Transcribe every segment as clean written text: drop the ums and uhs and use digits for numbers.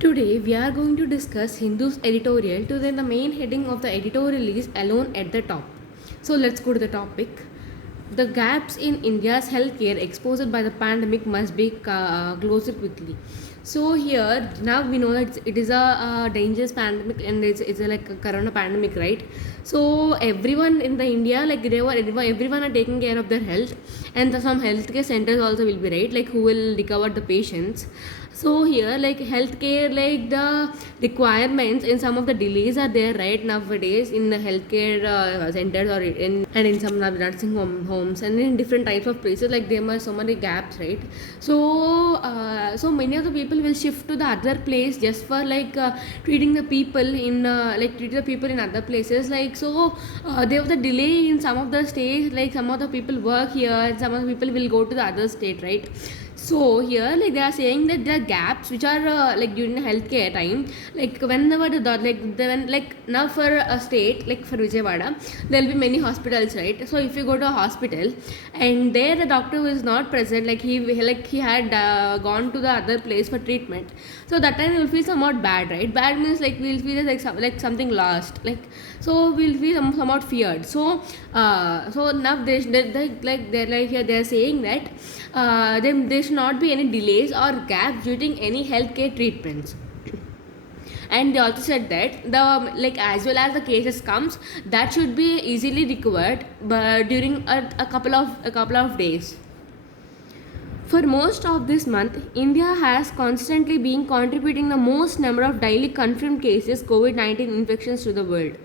Today we are going to discuss Hindu's editorial. Today the main heading of the editorial is alone at the top. So let's go to the topic. The gaps in India's healthcare exposed by the pandemic must be closed quickly. So here now we know that it is a dangerous pandemic and it's like a corona pandemic, right? So everyone in the India, like everyone are taking care of their health, and some healthcare centers also will be, right, like who will recover the patients. So here, like healthcare, like the requirements in some of the delays are there right nowadays in the healthcare centers or in some nursing homes and in different types of places. Like there are so many gaps, right? So many of the people will shift to the other place just for treating the people in treat the people in other places. There was a delay in some of the states. Like some of the people work here, and some of the people will go to the other state, right? So here, like they are saying that there are gaps which are during the healthcare time. Like whenever when now for a state like for Vijayawada, there will be many hospitals, right? So if you go to a hospital and there the doctor was not present, he had gone to the other place for treatment. So that time we will feel somewhat bad, right? Bad means like we'll feel like something lost, so we'll feel somewhat feared. So now they're saying that then there should not be any delays or gaps during any healthcare treatments. And they also said that the as well as the cases comes, that should be easily recovered but during a couple of days. For most of this month, India has constantly been contributing the most number of daily confirmed cases COVID-19 infections to the world.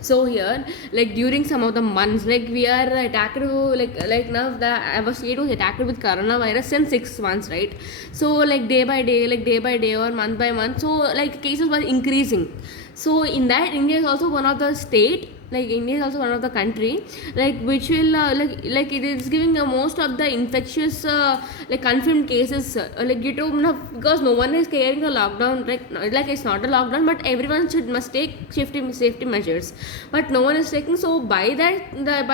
So here, like during some of the months, like we are attacked, now the our state was attacked with coronavirus since 6 months, right? So day by day or month by month, so like cases were increasing. So in that, India is also one of the state. Like India is also one of the country which will it is giving the most of the infectious confirmed cases due to because no one is carrying the lockdown, like it's not a lockdown, but everyone must take safety measures, but no one is taking. So by that the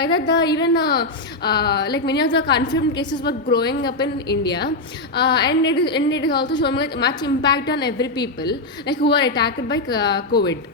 even many of the confirmed cases were growing up in India, and it is also showing much impact on every people who are attacked by COVID.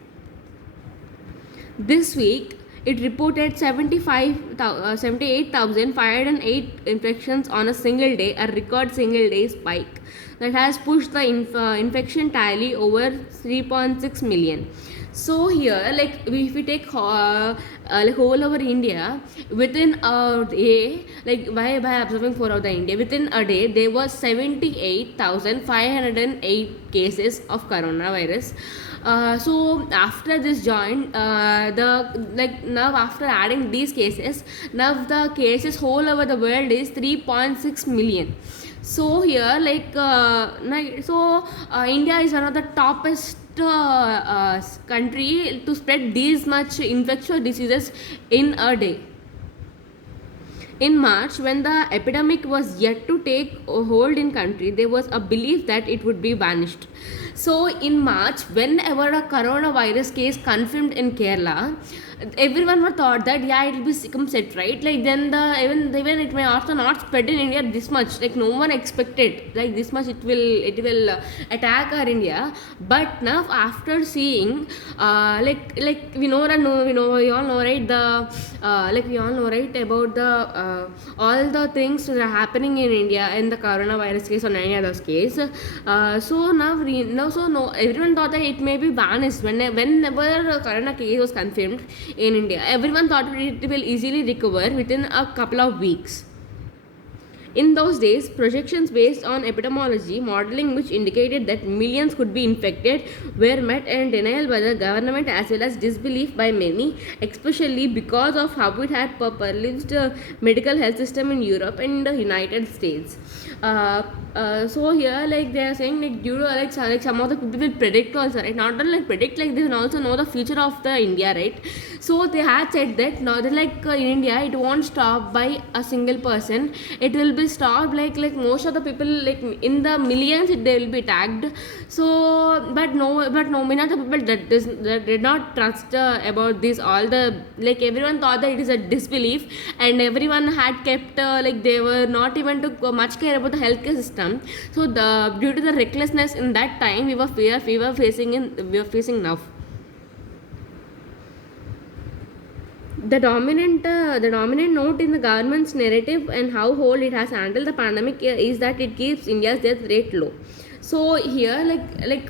This week, it reported 78,508 infections on a single day, a record single day spike that has pushed the infection tally over 3.6 million. So here, if we take whole over India, within a day, by observing for the India, within a day there was 78,508 cases of coronavirus. So after this joint, now after adding these cases, now the cases whole over the world is 3.6 million. So here, India is one of the toppest country to spread these much infectious diseases in a day. In March, when the epidemic was yet to take a hold in country, there was a belief that it would be vanished. So in March, whenever a coronavirus case confirmed in Kerala, everyone were thought that it will become set, right? Like then even it may also not spread in India this much. Like no one expected like this much it will attack our India. But now after seeing we all know, right, the we all know, right, about the all the things that are happening in India in the coronavirus case or any other case. So now everyone thought that it may be vanished whenever a corona case was confirmed in India. Everyone thought it will easily recover within a couple of weeks. In those days, projections based on epidemiology modeling, which indicated that millions could be infected, were met and denial by the government as well as disbelief by many, especially because of how it had perplexed medical health system in Europe and in the United States. So here, they are saying due to some of the people will predict also, right? Not only predict, they will also know the future of the India, right? So they had said that now in India it won't stop by a single person. It will be will stop, like most of the people, like in the millions they will be tagged. So but no many of the people that did not trust about this all the, like everyone thought that it is a disbelief, and everyone had kept like they were not even took much care about the healthcare system. So the due to the recklessness in that time, we were facing now. The dominant note in the government's narrative and how whole it has handled the pandemic is that it keeps India's death rate low. So here, like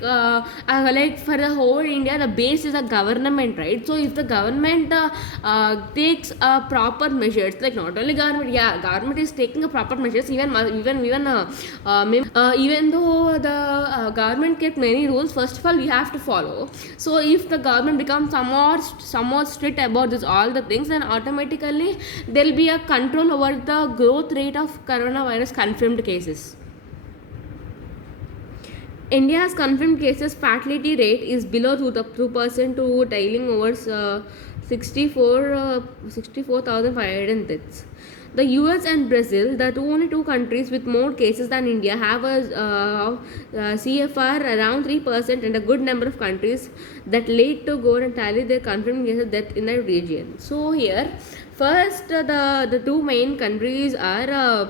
for the whole India, the base is a government, right? So if the government takes proper measures, like not only government, yeah, government is taking a proper measures. Even though the government kept many rules, first of all we have to follow. So if the government becomes somewhat strict about this all the things, then automatically there will be a control over the growth rate of coronavirus confirmed cases. India's confirmed cases fatality rate is below 2% to tailing over 64,500 deaths. The US and Brazil, the only two countries with more cases than India, have a CFR around 3%, and a good number of countries that late to go and tally their confirmed cases death in that region. So here, first the two main countries are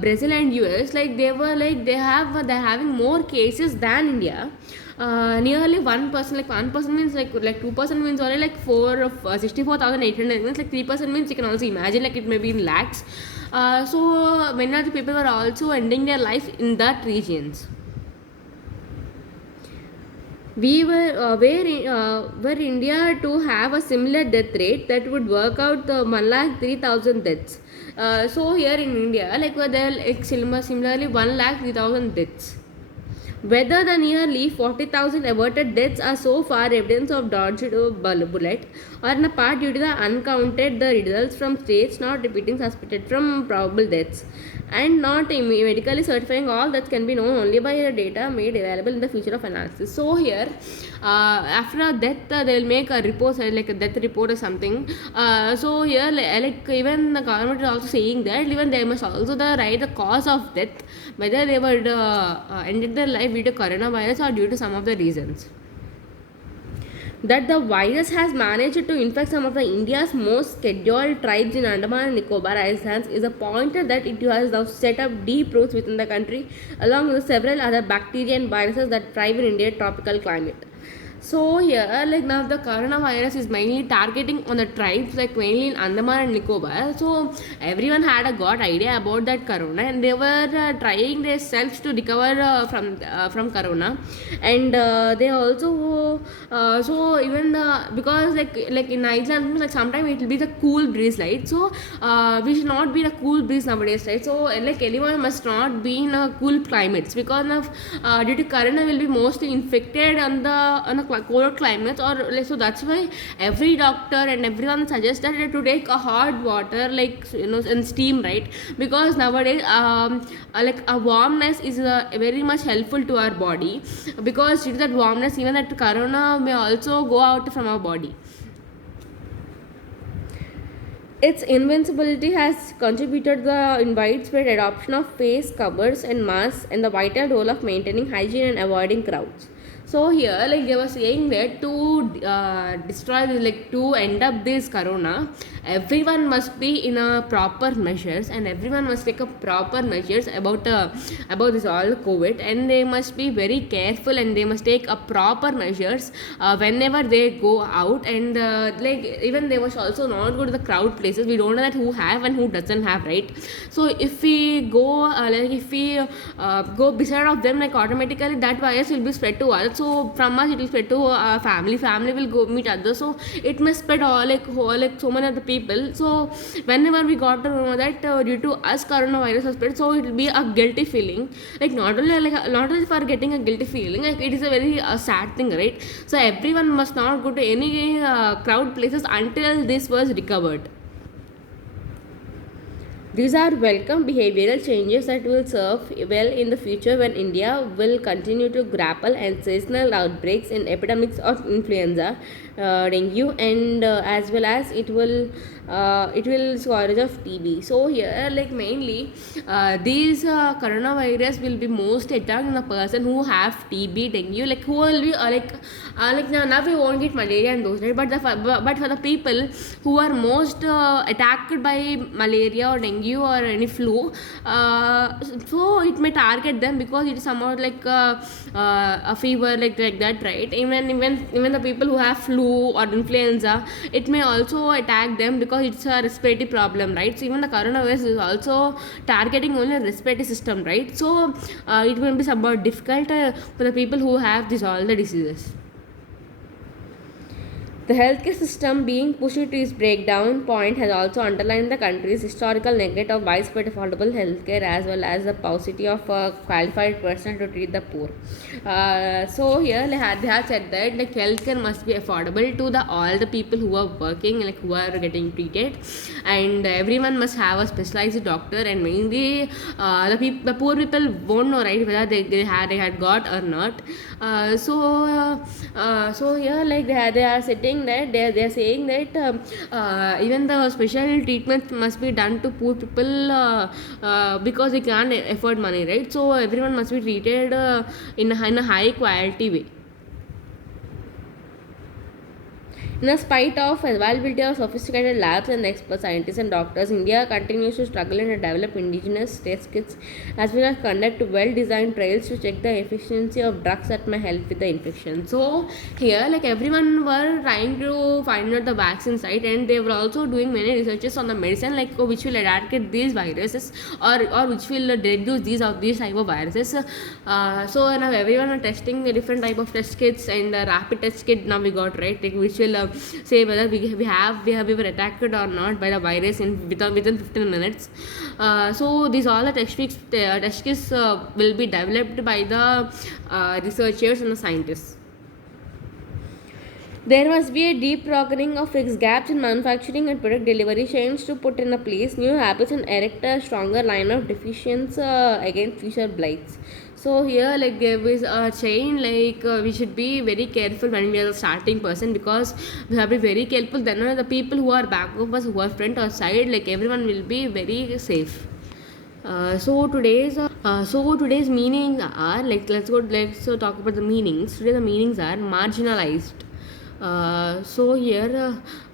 Brazil and US. Like they're having more cases than India. Nearly 1%, like 1% means like 2% means only like 64,800 means like 3% means you can also imagine like it may be in lakhs. So many of the people were also ending their life in that regions. We were India to have a similar death rate, that would work out 1,03,000 deaths. So here in India, like were there like similarly 1,03,000 deaths. Whether the nearly 40,000 averted deaths are so far evidence of dodged bullet, or in a part due to the uncounted the results from states not repeating suspected from probable deaths, and not medically certifying all that can be known only by the data made available in the future of analysis. So here, after a death, they will make a report, like a death report or something. So here, like even the government is also saying that even they must also write the cause of death, whether they were ended their life due to coronavirus or due to some of the reasons. That the virus has managed to infect some of the India's most scheduled tribes in Andaman and Nicobar Islands is a pointer that it has now set up deep roots within the country, along with several other bacteria and viruses that thrive in India's tropical climate. So here, like now the coronavirus is mainly targeting on the tribes, like mainly in Andaman and Nicobar. So everyone had a got idea about that corona, and they were trying themselves to recover from corona, and they also so even because like in Iceland, like sometimes it will be the cool breeze, right? So we should not be in a cool breeze nowadays, right? So like anyone must not be in a cool climates, because of due to corona will be mostly infected on the cold climates, or like, so that's why every doctor and everyone suggested to take a hot water, like and steam, right? Because nowadays like a warmness is very much helpful to our body, because due to that warmness even that corona may also go out from our body. Its invincibility has contributed to the widespread adoption of face covers and masks, and the vital role of maintaining hygiene and avoiding crowds. So here, like they were saying that to destroy this, like to end up this corona, everyone must be in a proper measures, and everyone must take a proper measures about this all COVID, and they must be very careful, and they must take a proper measures whenever they go out, and like even they must also not go to the crowd places. We don't know that who have and who doesn't have, right? So if we go go beside of them, like automatically that virus will be spread to us. So from us it will spread to family will go meet others, so it must spread all like so many of the people. So whenever we got to know that due to us coronavirus has spread, so it will be a guilty feeling, like not only for getting a guilty feeling, like it is a very sad thing, right? So everyone must not go to any crowd places until this was recovered. These are welcome behavioral changes that will serve well in the future when India will continue to grapple and seasonal outbreaks in epidemics of influenza, dengue, and as well as it will scourge of TB. So here, like mainly, these coronavirus will be most attacked in the person who have TB, dengue, like who will be like now we won't get malaria and those, right? But for the people who are most attacked by malaria or dengue or any flu, so it may target them because it is somehow like a fever like that, right? Even the people who have flu or influenza, it may also attack them because it's a respiratory problem, right? So even the coronavirus is also targeting only the respiratory system, right? So it will be somewhat difficult for the people who have all the diseases. The healthcare system being pushed to its breakdown point has also underlined the country's historical neglect of widespread affordable healthcare as well as the paucity of a qualified person to treat the poor. So here they have said that like healthcare must be affordable to the all the people who are working, like who are getting treated, and everyone must have a specialized doctor, and mainly the poor people won't know, right, whether they had got or not. So here like they are sitting that they are saying that even the special treatment must be done to poor people because they can't afford money, right? So everyone must be treated in a high quality way. In spite of availability of sophisticated labs and expert scientists and doctors, India continues to struggle and develop indigenous test kits as well as conduct well-designed trials to check the efficiency of drugs that may help with the infection. So here, like everyone were trying to find out the vaccine site, and they were also doing many researches on the medicine, like which will eradicate these viruses or which will reduce these type of viruses. So now everyone are testing the different type of test kits, and rapid test kit now we got, right, like, which will say whether we were attacked or not by the virus within 15 minutes. So these all the test kits will be developed by the researchers and the scientists. There must be a deep reckoning of fixed gaps in manufacturing and product delivery chains to put in a place new habits and erect a stronger line of defense against future blights. So here, like there is a chain, like we should be very careful when we are the starting person, because we have to be very careful. Then the people who are back of us, who are front or side, like everyone will be very safe. So today's meanings are like let's talk about the meanings. Today the meanings are marginalized. So here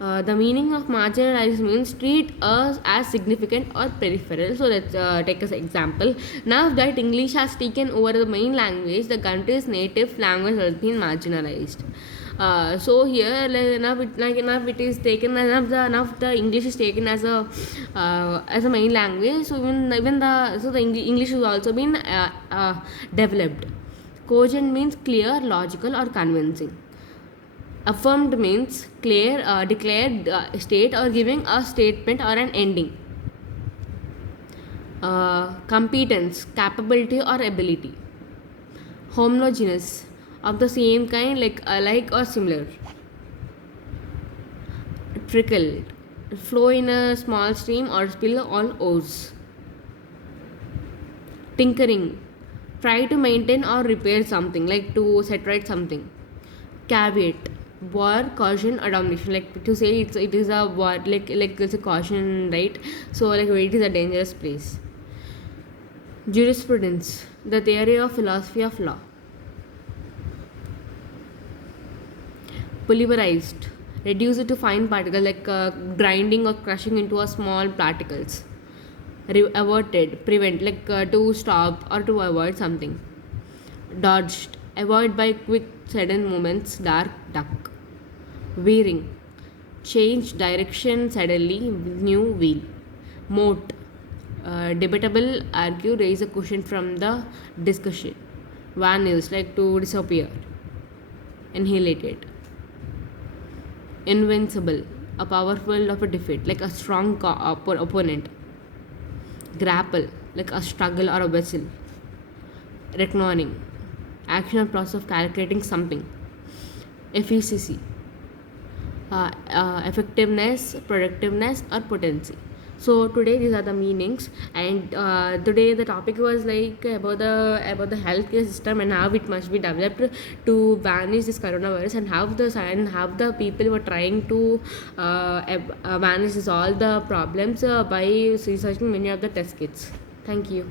the meaning of marginalized means treat us as significant or peripheral. So let's take as example. Now that English has taken over the main language, the country's native language has been marginalized. So here enough it is taken enough the English is taken as a main language. So even the English has also been developed. Cogent means clear, logical, or convincing. Affirmed means clear, declared state or giving a statement or an ending. Competence, capability or ability. Homogeneous, of the same kind, like or similar. Trickle, flow in a small stream or spill on oars. Tinkering, try to maintain or repair something, like to set right something. Caveat, war, caution, or domination, like to say it is a war, like it's a caution, right? So like it is a dangerous place. Jurisprudence, the theory of philosophy of law. Pulverized, reduce it to fine particles, like grinding or crushing into a small particles. Averted, prevent, like to stop or to avoid something. Dodged, avoid by quick sudden movements. Dark duck. Veering, change direction suddenly with new wheel. Moat, debatable, argue, raise a question from the discussion. Vanish, like to disappear. Annihilated. Invincible, a powerful of a defeat, like a strong opponent. Grapple, like a struggle or a vessel. Reckoning, action or process of calculating something. Efficacy, effectiveness, productiveness, or potency. So today these are the meanings, and today the topic was like about the healthcare system and how it must be developed to banish this coronavirus, and how the people were trying to banish all the problems by researching many of the test kits. Thank you.